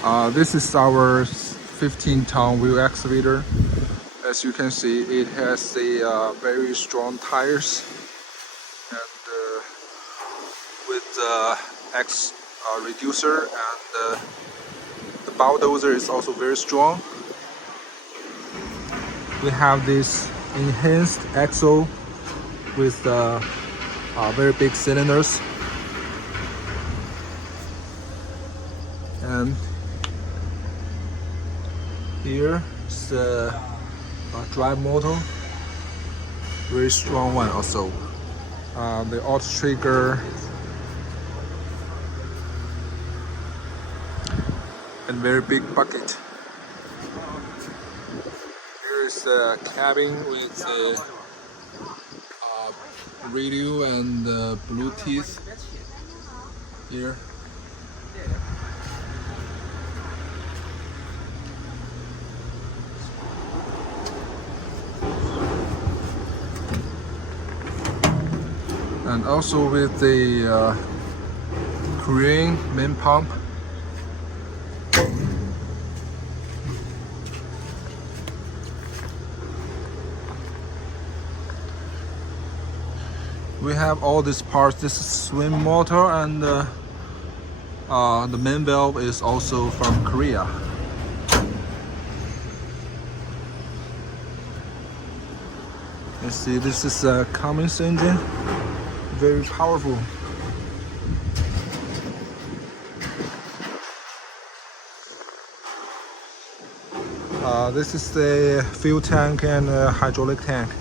This is our 15-ton wheel excavator. As you can see, it has a very strong tires, and with the X reducer, and the bulldozer is also very strong. We have this enhanced axle with very big cylinders, and here is the drive motor, very strong one also. The auto trigger and very big bucket. Here is the cabin with the radio and Bluetooth here. And also with the crane main pump. We have all these parts. This is swing motor, and the main valve is also from Korea. You see, this is a Cummins engine, very powerful. This is the fuel tank and hydraulic tank.